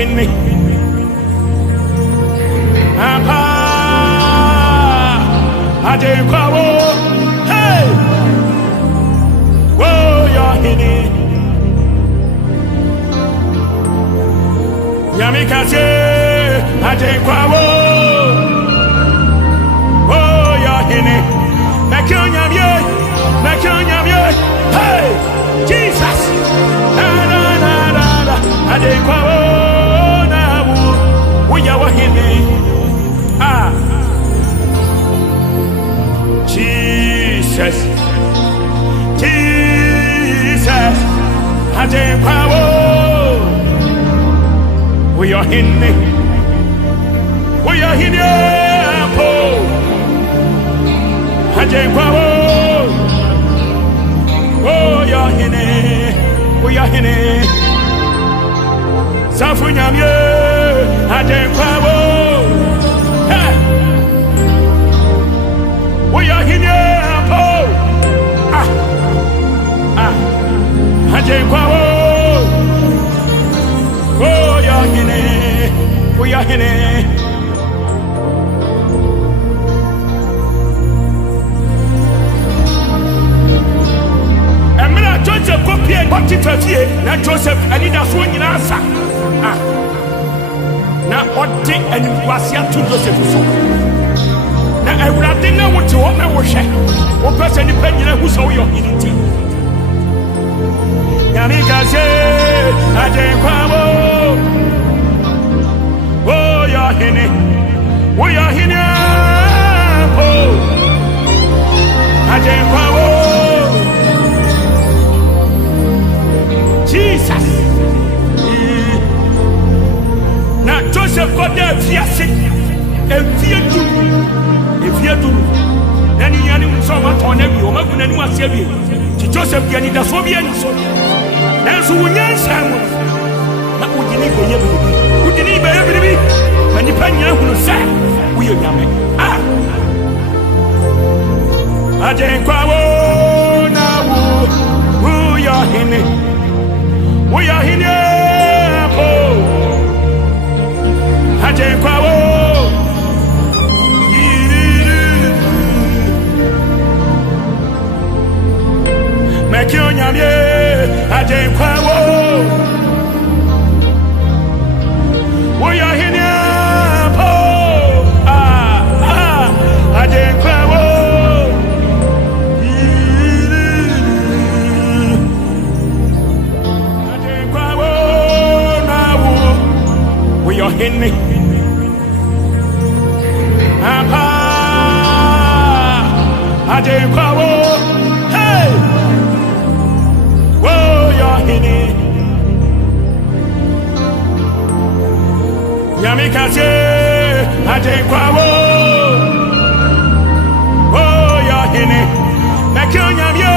ohene. Apa Agyenkwa wo. Hey, oh your ohene. Nyame kase Agyenkwa wo. Oh your ohene. Nakyo nyamye. Hey, Jesus. Na Agyenkwa wo na wo ya ohene. Ah, Jesus, Agyenkwa wo we are ohene po. Agyenkwa wo we are ohene. Safu nyamye Agyenkwa wo. We are ohene po. Agyenkwa wo. Oh, your ohene. We are ohene. Emra Joseph go pie Potiphar fie na Joseph ani da so nyina asa. Na odi animguase ato Joseph so. Na Awurade na wote wo na wo hwe. Wo pese ni pa nyina hu so wo yo ohene. Nyame kase Agyenkwa wo. Oh your ohene. We are ohene po. Agyenkwa wo. Jesus. Na Joseph got there fiase. Efiedu. Nani yani mso ma tone bi o maguna ni wase bi. Ti Joseph bi ani da so bi ani so. Nanso wonyansa mu. Na ugini beye bi. Ugini beye bi. Mani panya hunu sa. Uyo nyame. Ah. Agyenkwa wo na wo. Uyo ohene. Uyo ohene po. Agyenkwa wo. Mekyo nyame Agyenkwa wo. Uyo ohene po. Agyenkwa wo. Agyenkwa wo na wo. Uyo ohene. Apa Agyenkwa wo. Hey, Nyame kase Agyenkwa wo. Oh your ohene. Nakyo nyamye.